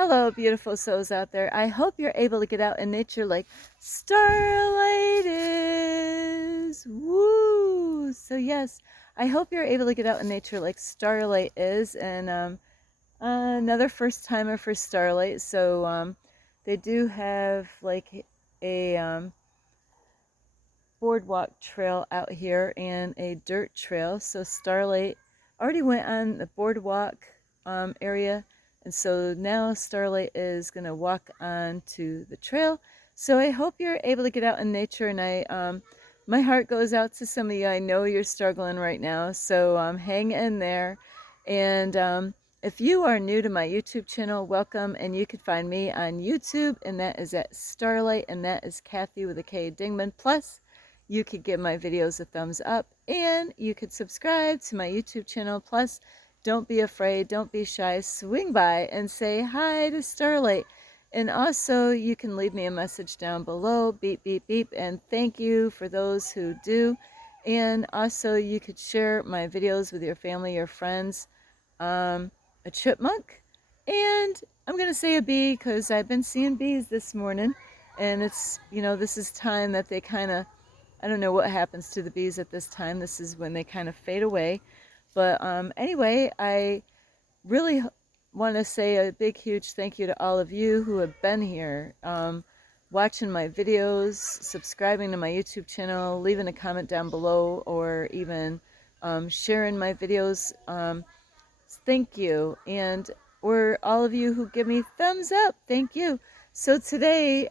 Hello, beautiful souls out there. I hope you're able to get out in nature like Starlight is. Woo! So yes, I hope you're able to get out in nature like Starlight is. And another first timer for Starlight. So they do have like a boardwalk trail out here and a dirt trail. So Starlight already went on the boardwalk area, and so now Starlight is gonna walk on to the trail. So I hope you're able to get out in nature, and my heart goes out to some of you. I know you're struggling right now, so hang in there. And if you are new to my YouTube channel, welcome, and you can find me on YouTube, and that is at Starlight, and that is Kathy with a K Dingman. Plus, you could give my videos a thumbs up, and you could subscribe to my YouTube channel. Plus, don't be afraid, don't be shy, swing by and say hi to Starlight. And also, you can leave me a message down below, beep, beep, beep, and thank you for those who do. And also, you could share my videos with your family, your friends, a chipmunk, and I'm going to say a bee because I've been seeing bees this morning, and it's, this is time that they kind of, I don't know what happens to the bees at this time. This is when they kind of fade away. But anyway, I really want to say a big, huge thank you to all of you who have been here, watching my videos, subscribing to my YouTube channel, leaving a comment down below, or even sharing my videos. Thank you. And or all of you who give me thumbs up, thank you. So today,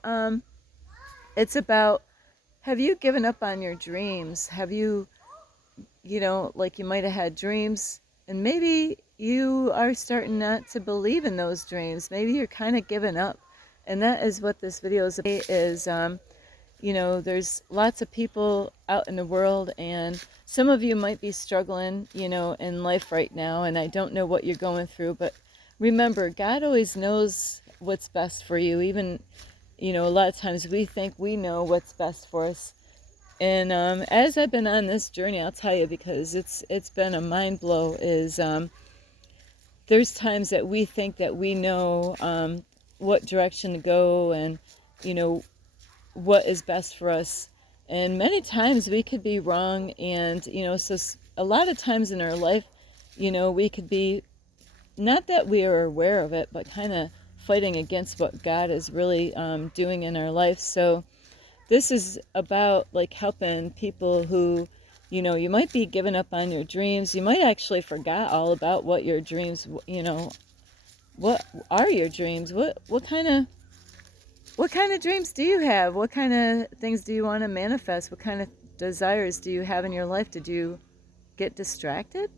it's about, have you given up on your dreams? Have you, like you might have had dreams and maybe you are starting not to believe in those dreams. Maybe you're kind of giving up. And that is what this video is. There's lots of people out in the world, and some of you might be struggling, in life right now. And I don't know what you're going through, but remember, God always knows what's best for you. Even, a lot of times we think we know what's best for us. And as I've been on this journey, I'll tell you, because it's been a mind blow, is there's times that we think that we know what direction to go, and what is best for us. And many times we could be wrong. And so a lot of times in our life, we could be, not that we are aware of it, but kind of fighting against what God is really doing in our life. So this is about like helping people who, you might be giving up on your dreams. You might actually forgot all about what your dreams, what are your dreams? What kind of dreams do you have? What kind of things do you want to manifest? What kind of desires do you have in your life? Did you get distracted?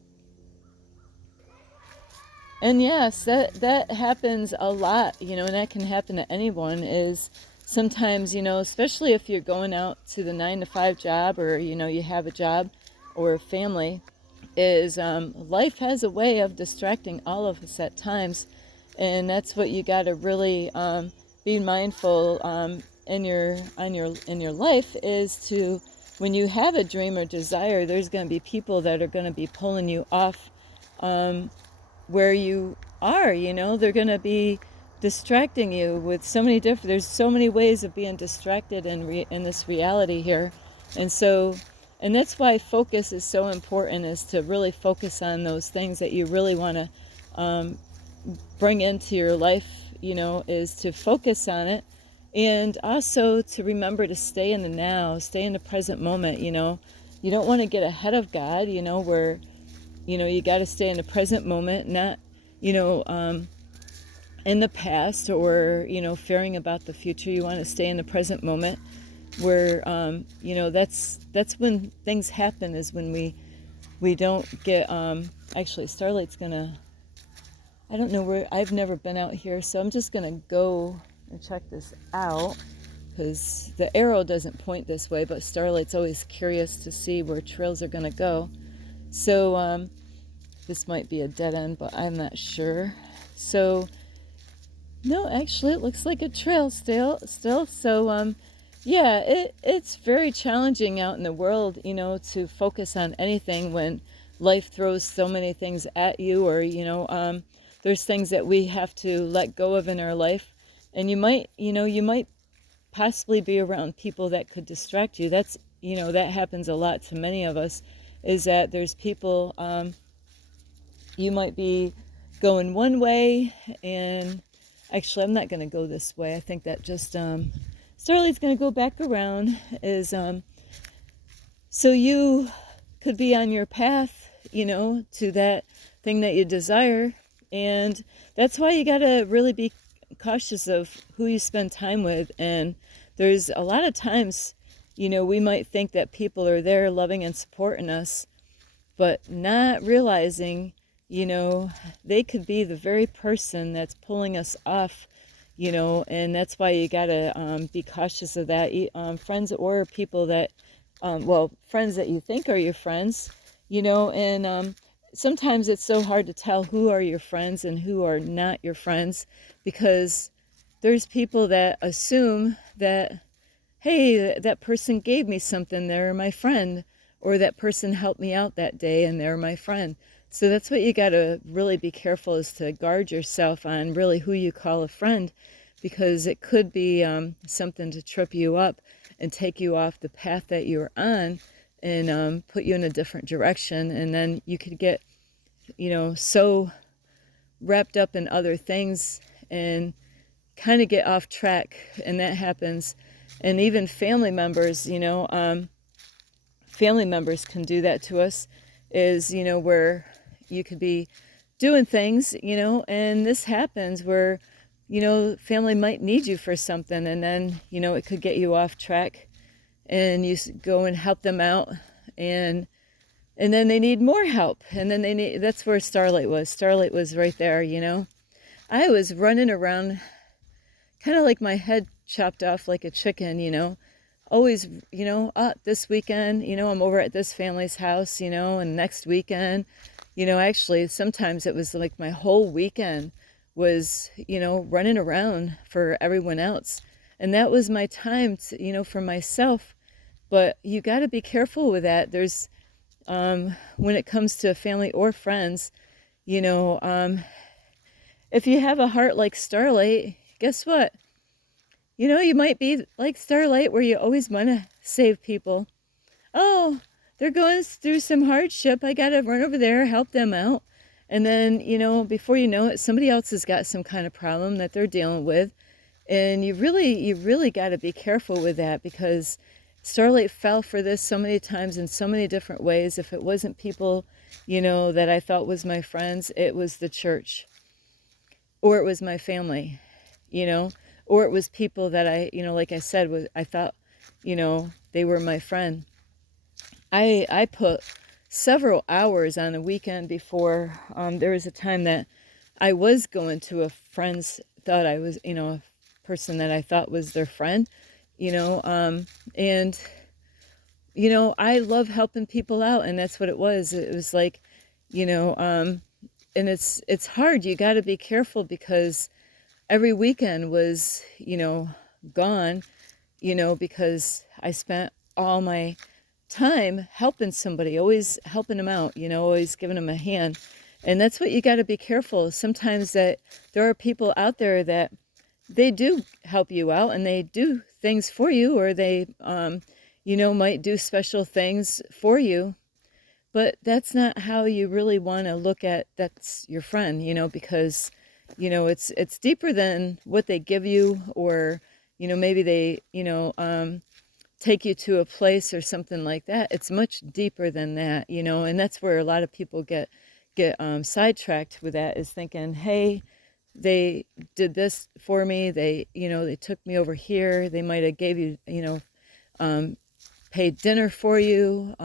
And yes, that happens a lot, and that can happen to anyone. Is sometimes, especially if you're going out to the 9 to 5 job, or you have a job or a family, is life has a way of distracting all of us at times. And that's what you got to really be mindful in your life, is to, when you have a dream or desire, there's going to be people that are going to be pulling you off where you are. They're going to be distracting you with so many different, there's so many ways of being distracted in this reality here. And that's why focus is so important, is to really focus on those things that you really want to bring into your life, is to focus on it. And also to remember to stay in the now, stay in the present moment. You don't want to get ahead of God, where you got to stay in the present moment, not in the past, or fearing about the future. You want to stay in the present moment, where that's when things happen, is when we don't get actually, Starlight's gonna, I don't know where, I've never been out here, so I'm just gonna go and check this out, because the arrow doesn't point this way, but Starlight's always curious to see where trails are gonna go. So this might be a dead end, but I'm not sure. So no, actually it looks like a trail still. So yeah, it's very challenging out in the world, to focus on anything when life throws so many things at you, or there's things that we have to let go of in our life. And you might possibly be around people that could distract you. That's, that happens a lot to many of us, is that there's people, you might be going one way, and actually I'm not going to go this way. I think that just, Starlight's going to go back around, is, so you could be on your path, to that thing that you desire. And that's why you got to really be cautious of who you spend time with. And there's a lot of times, we might think that people are there loving and supporting us, but not realizing, they could be the very person that's pulling us off, and that's why you got to be cautious of that. Friends or people that, friends that you think are your friends, and sometimes it's so hard to tell who are your friends and who are not your friends, because there's people that assume that, hey, that person gave me something, they're my friend, or that person helped me out that day and they're my friend. So that's what you got to really be careful, is to guard yourself on really who you call a friend, because it could be something to trip you up and take you off the path that you're on, and put you in a different direction. And then you could get, so wrapped up in other things and kind of get off track. And that happens. And even family members, family members can do that to us, is, where you could be doing things, and this happens where, family might need you for something, and then, it could get you off track, and you go and help them out, and then they need more help, and then that's where Starlight was. Starlight was right there, I was running around kind of like my head chopped off like a chicken, always, this weekend, I'm over at this family's house, and next weekend, actually sometimes it was like my whole weekend was, running around for everyone else. And that was my time to, for myself. But you got to be careful with that. There's, when it comes to family or friends, if you have a heart like Starlight, guess what? You might be like Starlight, where you always want to save people. Oh, they're going through some hardship. I got to run over there, help them out. And then, before you know it, somebody else has got some kind of problem that they're dealing with. And you really got to be careful with that, because Starlight fell for this so many times in so many different ways. If it wasn't people, that I thought was my friends, it was the church, or it was my family, or it was people that I, like I said, I thought, they were my friend. I put several hours on the weekend before. There was a time that I was going to a friend's, thought I was, a person that I thought was their friend, and, I love helping people out, and that's what it was. It was like, and it's hard. You got to be careful, because every weekend was, gone, because I spent all my time helping somebody, always helping them out, always giving them a hand. And that's what you got to be careful. Sometimes that there are people out there that they do help you out, and they do things for you, or they, might do special things for you. But that's not how you really want to look at that's your friend, because, it's deeper than what they give you, or, maybe they, take you to a place or something like that. It's much deeper than that, and that's where a lot of people get sidetracked with that, is thinking, hey, they did this for me. They, they took me over here. They might have gave you, paid dinner for you.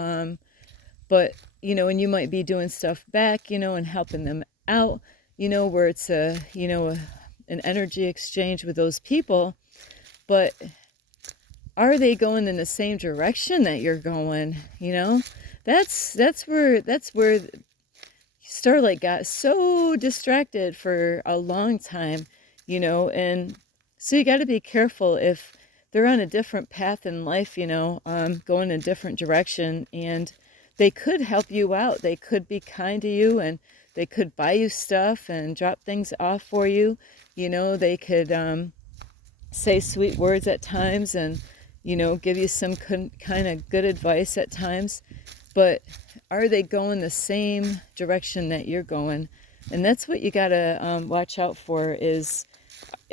But, and you might be doing stuff back, and helping them out, where it's an energy exchange with those people. But are they going in the same direction that you're going? That's where Starlight got so distracted for a long time, and so you got to be careful if they're on a different path in life, going a different direction, and they could help you out. They could be kind to you, and They could buy you stuff and drop things off for you. They could say sweet words at times and, give you some kind of good advice at times. But are they going the same direction that you're going? And that's what you got to watch out for is,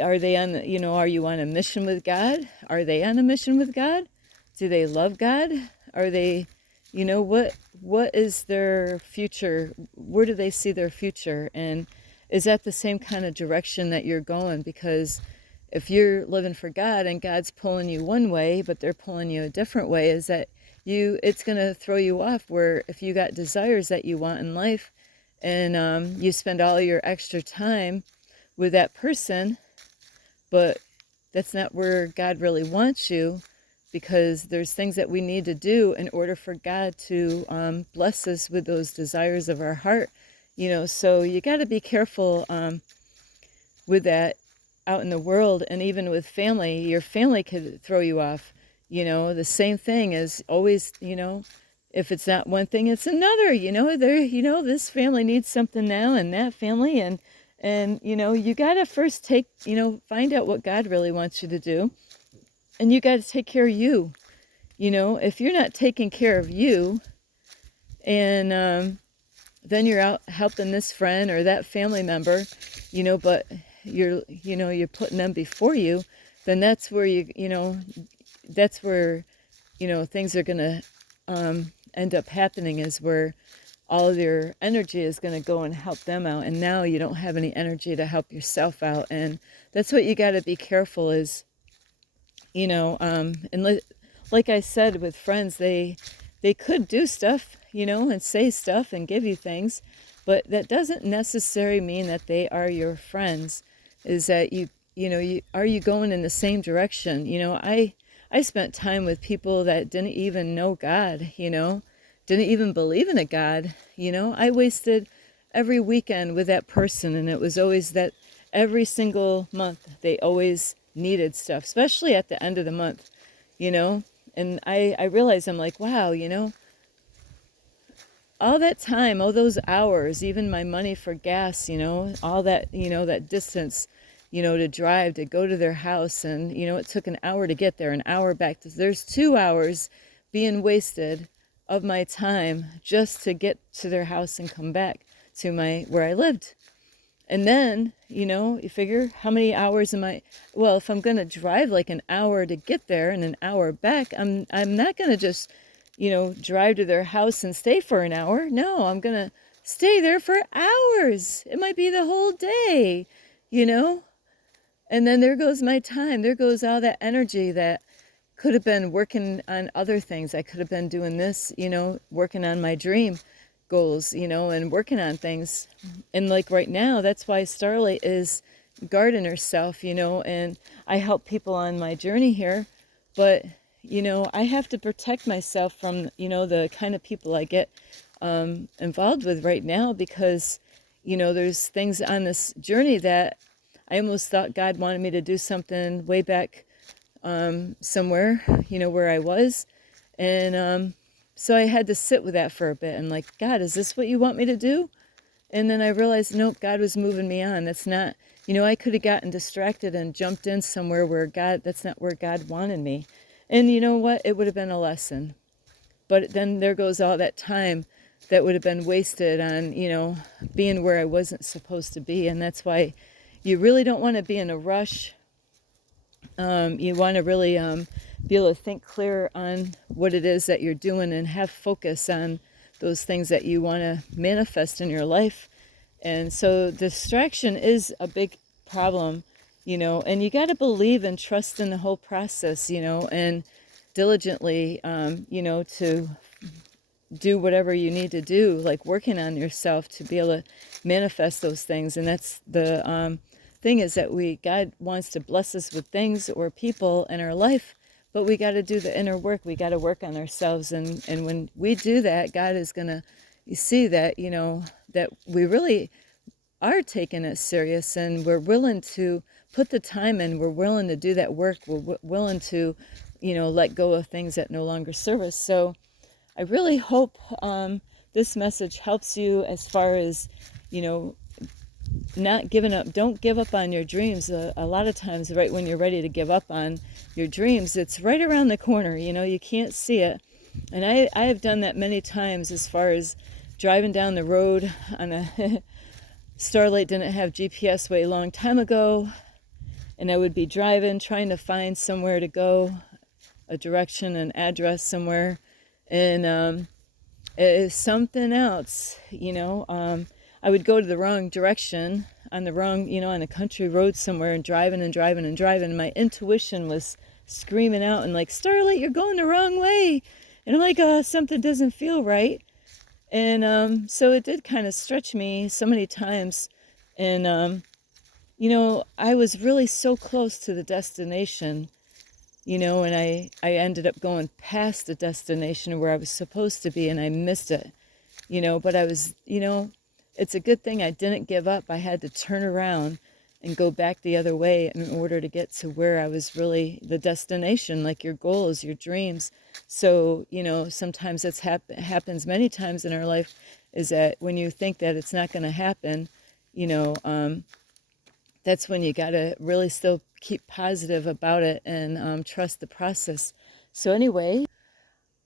are they on, are you on a mission with God? Are they on a mission with God? Do they love God? Are they, what is their future? Where do they see their future? And is that the same kind of direction that you're going? Because if you're living for God and God's pulling you one way, but they're pulling you a different way, is that it's going to throw you off. Where if you got desires that you want in life and you spend all your extra time with that person, but that's not where God really wants you, because there's things that we need to do in order for God to bless us with those desires of our heart. So you got to be careful with that out in the world, and even with family. Your family could throw you off. The same thing is always, if it's not one thing, it's another. This family needs something now, and that family, and you got to first find out what God really wants you to do. And you got to take care of you. If you're not taking care of you, and then you're out helping this friend or that family member, but you're putting them before you, then that's where that's where things are going to end up happening, is where all of your energy is going to go and help them out, and now you don't have any energy to help yourself out. And that's what you got to be careful is, like I said, with friends, they could do stuff, and say stuff and give you things, but that doesn't necessarily mean that they are your friends. Is that are you going in the same direction? I spent time with people that didn't even know God, didn't even believe in a God. I wasted every weekend with that person, and it was always that every single month they always needed stuff, especially at the end of the month, and I realized, I'm like, wow, all that time, all those hours, even my money for gas, all that, that distance, to drive, to go to their house. And, it took an hour to get there, an hour back. There's 2 hours being wasted of my time just to get to their house and come back to where I lived. And then, you figure how many hours well, if I'm going to drive like an hour to get there and an hour back, I'm not going to just, drive to their house and stay for an hour. No, I'm going to stay there for hours. It might be the whole day, and then there goes my time. There goes all that energy that could have been working on other things. I could have been doing this, working on my dream goals, and working on things. And like right now, that's why Starlight is guarding herself, and I help people on my journey here. But, I have to protect myself from, the kind of people I get involved with right now, because, there's things on this journey that I almost thought God wanted me to do something way back somewhere, where I was. And so I had to sit with that for a bit and like, God, is this what you want me to do? And then I realized, nope, God was moving me on. That's not, I could have gotten distracted and jumped in somewhere where that's not where God wanted me. And you know what? It would have been a lesson. But then there goes all that time that would have been wasted on, being where I wasn't supposed to be. And that's why you really don't want to be in a rush. You want to really be able to think clear on what it is that you're doing and have focus on those things that you want to manifest in your life. And so distraction is a big problem, and you got to believe and trust in the whole process, and diligently, to do whatever you need to do, like working on yourself to be able to manifest those things. And that's the thing, is that God wants to bless us with things or people in our life, but we got to do the inner work. We got to work on ourselves. And when we do that, God is going to see that, that we really are taking it serious, and we're willing to put the time in. We're willing to do that work. We're willing to, let go of things that no longer serve us. So I really hope this message helps you as far as, you know, not giving up. Don't give up on your dreams. A lot of times, right when you're ready to give up on your dreams, it's right around the corner. You know, you can't see it. And I have done that many times, as far as driving down the road on a Starlight didn't have GPS way a long time ago, and I would be driving, trying to find somewhere to go, a direction, an address somewhere, and it is something else, you know. I would go to the wrong direction on the wrong, you know, on a country road somewhere, and driving and driving and driving. And my intuition was screaming out and like, Starlight, you're going the wrong way. And I'm like, oh, something doesn't feel right. And so it did kind of stretch me so many times. And, you know, I was really so close to the destination, you know, and I ended up going past the destination where I was supposed to be, and I missed it, you know. But I was, you know, it's a good thing I didn't give up. I had to turn around and go back the other way in order to get to where I was really the destination, like your goals, your dreams. So, you know, sometimes it's happens many times in our life, is that when you think that it's not going to happen, you know, that's when you got to really still keep positive about it and trust the process. So anyway,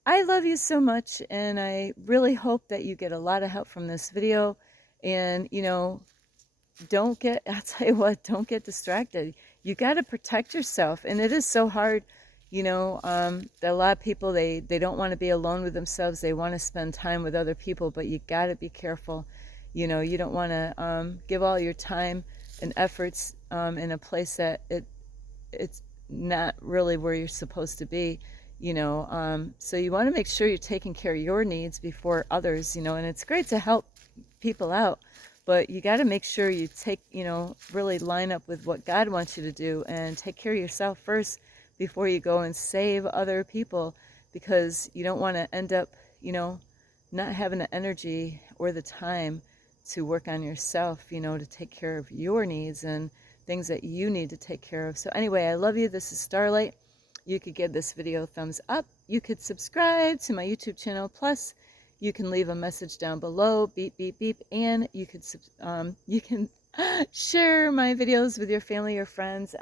I love you so much, and I really hope that you get a lot of help from this video. And, you know, don't get, I'll tell you what, don't get distracted. You got to protect yourself. And it is so hard, you know, that a lot of people, they don't want to be alone with themselves. They want to spend time with other people, but you got to be careful. You know, you don't want to give all your time and efforts in a place that it's not really where you're supposed to be, you know. So you want to make sure you're taking care of your needs before others, you know. And it's great to help people out, but you got to make sure you take, you know, really line up with what God wants you to do, and take care of yourself first before you go and save other people, because you don't want to end up, you know, not having the energy or the time to work on yourself, you know, to take care of your needs and things that you need to take care of. So anyway, I love you. This is Starlight. You could give this video a thumbs up. You could subscribe to my YouTube channel. Plus, you can leave a message down below, beep, beep, beep, and you can share my videos with your family or friends.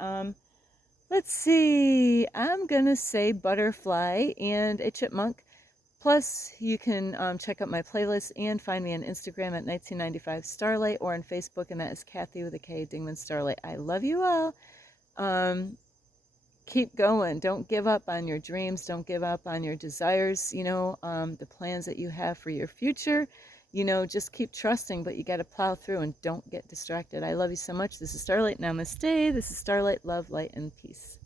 Let's see, I'm gonna say butterfly and a chipmunk. Plus, you can check out my playlist and find me on Instagram at 1995 Starlight, or on Facebook, and that is Kathy with a K, Dingman Starlight. I love you all. Keep going. Don't give up on your dreams. Don't give up on your desires, you know, the plans that you have for your future. You know, just keep trusting, but you got to plow through and don't get distracted. I love you so much. This is Starlight. Namaste. This is Starlight. Love, light, and peace.